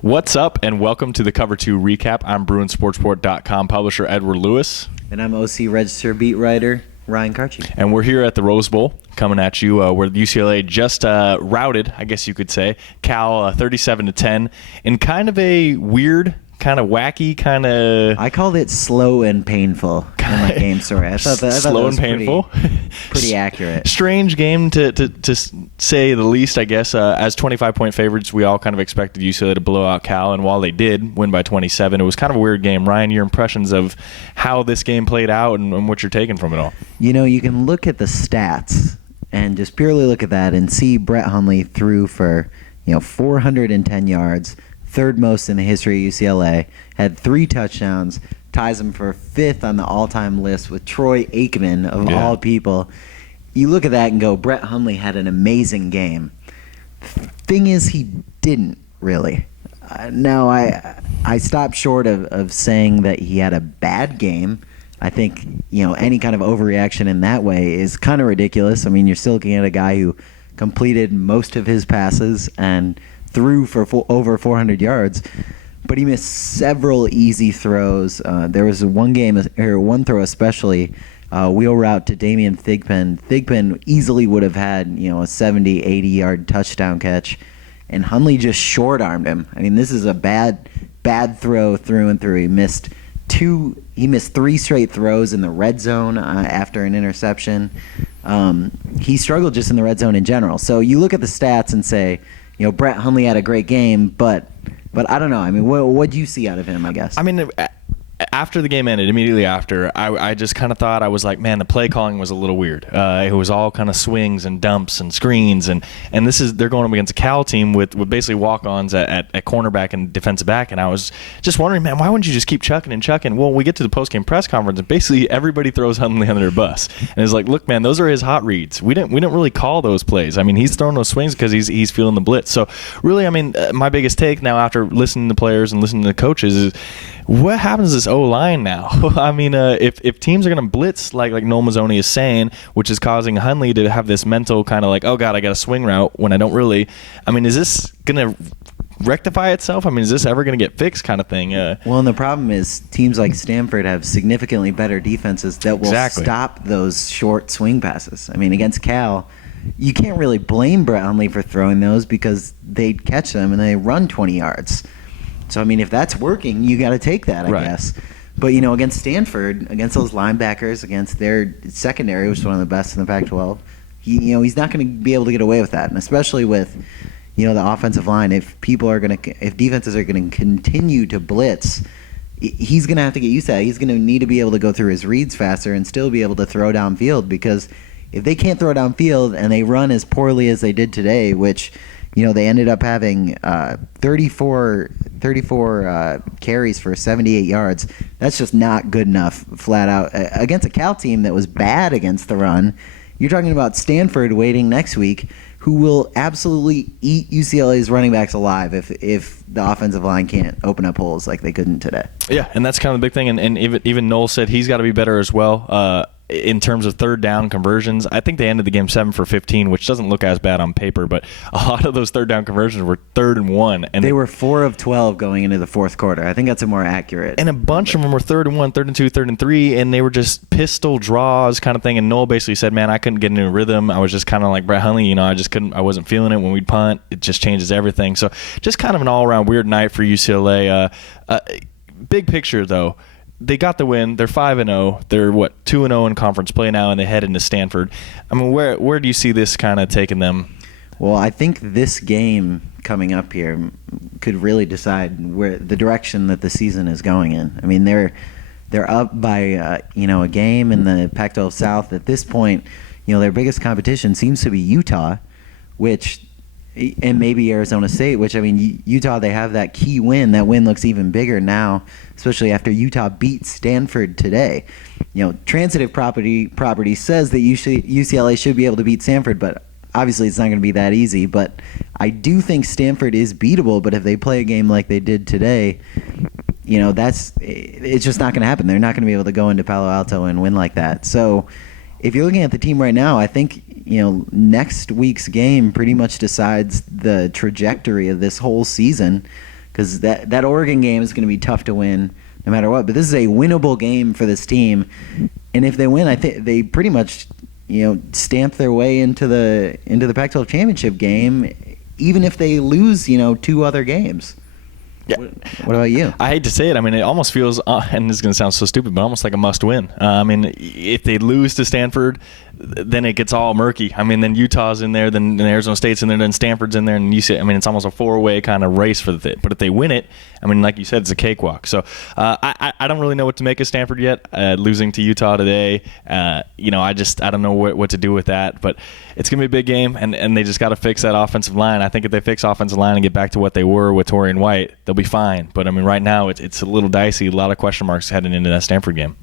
What's up, and welcome to the Cover 2 Recap. I'm BruinsSportsport.com publisher Edward Lewis. And I'm OC Register beat writer Ryan Kartje. And we're here at the Rose Bowl coming at you where UCLA just routed, I guess you could say, Cal 37-10 in kind of a weird, kind of wacky, kind of... I called it slow and painful in my game story. I thought that slow was and painful. Pretty accurate. Strange game to say the least, I guess. As 25-point favorites, we all kind of expected UCLA to blow out Cal, and while they did win by 27, it was kind of a weird game. Ryan, your impressions of how this game played out and what you're taking from it all? You know, you can look at the stats and just purely look at that and see Brett Hundley threw for 410 yards, third most in the history of UCLA, had 3 touchdowns, ties him for 5th on the all-time list with Troy Aikman, of all people. You look at that and go, Brett Hundley had an amazing game. Thing is, he didn't really. Now, I stopped short of saying that he had a bad game. I think, any kind of overreaction in that way is kind of ridiculous. I mean, you're still looking at a guy who completed most of his passes and threw for over 400 yards, but he missed several easy throws. There was one throw especially, wheel route to Damian Thigpen. Thigpen easily would have had a 70, 80-yard touchdown catch, and Hundley just short-armed him. I mean, this is a bad throw through and through. He missed 3 straight throws in the red zone after an interception. He struggled just in the red zone in general. So you look at the stats and say, Brett Hundley had a great game, but I don't know. I mean, what do you see out of him, I guess? I mean, after the game ended, immediately after, I just kind of thought, I was like, man, the play calling was a little weird. It was all kind of swings and dumps and screens, and they're going up against a Cal team with basically walk-ons at cornerback and defensive back, and I was just wondering, man, why wouldn't you just keep chucking and chucking? Well, we get to the post-game press conference, and basically everybody throws Hundley under their bus, and it's like, look, man, those are his hot reads. We didn't really call those plays. I mean, he's throwing those swings because he's feeling the blitz. So really, I mean, my biggest take now after listening to players and listening to the coaches is, what happens to this O-line now? I mean, if teams are going to blitz like Noel Mazzoni is saying, which is causing Hundley to have this mental kind of like, oh, God, I got a swing route when I don't really. I mean, is this going to rectify itself? I mean, is this ever going to get fixed kind of thing? Well, and the problem is teams like Stanford have significantly better defenses that will stop those short swing passes. I mean, against Cal, you can't really blame Brett Hundley for throwing those because they catch them and they run 20 yards. So, I mean, if that's working, you got to take that, I guess. But, against Stanford, against those linebackers, against their secondary, which is one of the best in the Pac-12, he's not going to be able to get away with that. And especially with, the offensive line, if defenses are going to continue to blitz, he's going to have to get used to that. He's going to need to be able to go through his reads faster and still be able to throw downfield, because if they can't throw downfield and they run as poorly as they did today, which they ended up having 34 carries for 78 yards. That's just not good enough, flat out. Against a Cal team that was bad against the run, you're talking about Stanford waiting next week, who will absolutely eat UCLA's running backs alive if the offensive line can't open up holes like they couldn't today. Yeah, and that's kind of the big thing. And even Noel said he's got to be better as well. In terms of third down conversions, I think they ended the game 7 for 15, which doesn't look as bad on paper, but a lot of those third down conversions were 3rd and 1. And they were 4 of 12 going into the fourth quarter. I think that's a more accurate. And a bunch of them were 3rd and 1, 3rd and 2, 3rd and 3, and they were just pistol draws kind of thing. And Noel basically said, man, I couldn't get into a rhythm. I was just kind of like Brett Hundley, I wasn't feeling it when we'd punt. It just changes everything. So just kind of an all-around weird night for UCLA. Big picture, though. They got the win. They're 5-0. They're 2-0 in conference play now, and they head into Stanford. I mean, where do you see this kind of taking them? Well, I think this game coming up here could really decide where the direction that the season is going in. I mean, they're up by a game in the Pac-12 South. At this point, their biggest competition seems to be Utah, and maybe Arizona State, which, I mean, Utah, they have that key win. That win looks even bigger now, especially after Utah beat Stanford today. Transitive property says that UCLA should be able to beat Stanford, but obviously it's not going to be that easy. But I do think Stanford is beatable, but if they play a game like they did today, it's just not going to happen. They're not going to be able to go into Palo Alto and win like that. So if you're looking at the team right now, I think next week's game pretty much decides the trajectory of this whole season. because that Oregon game is going to be tough to win no matter what. But this is a winnable game for this team, and if they win, I think they pretty much stamp their way into the Pac-12 championship game, even if they lose 2 other games. Yeah. What about you? I hate to say it. I mean, it almost feels, and this is going to sound so stupid, but almost like a must-win. I mean, if they lose to Stanford, then it gets all murky. I mean, then Utah's in there, then Arizona State's in there, then Stanford's in there, and UCLA. I mean, it's almost a 4-way kind of race for the. But if they win it, I mean, like you said, it's a cakewalk. So I don't really know what to make of Stanford yet. Losing to Utah today, I don't know what to do with that. But it's going to be a big game, and they just got to fix that offensive line. I think if they fix offensive line and get back to what they were with Torian White, they'll be fine. But I mean, right now it's a little dicey. A lot of question marks heading into that Stanford game.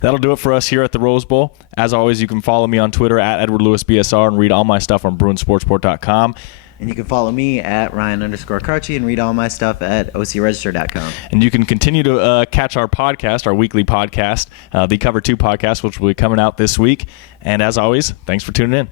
That'll do it for us here at the Rose Bowl. As always, you can follow me on Twitter at EdwardLewisBSR and read all my stuff on BruinsSportsport.com. And you can follow me at Ryan_Kartje and read all my stuff at OCRegister.com. And you can continue to catch our podcast, our weekly podcast, the Cover 2 podcast, which will be coming out this week. And as always, thanks for tuning in.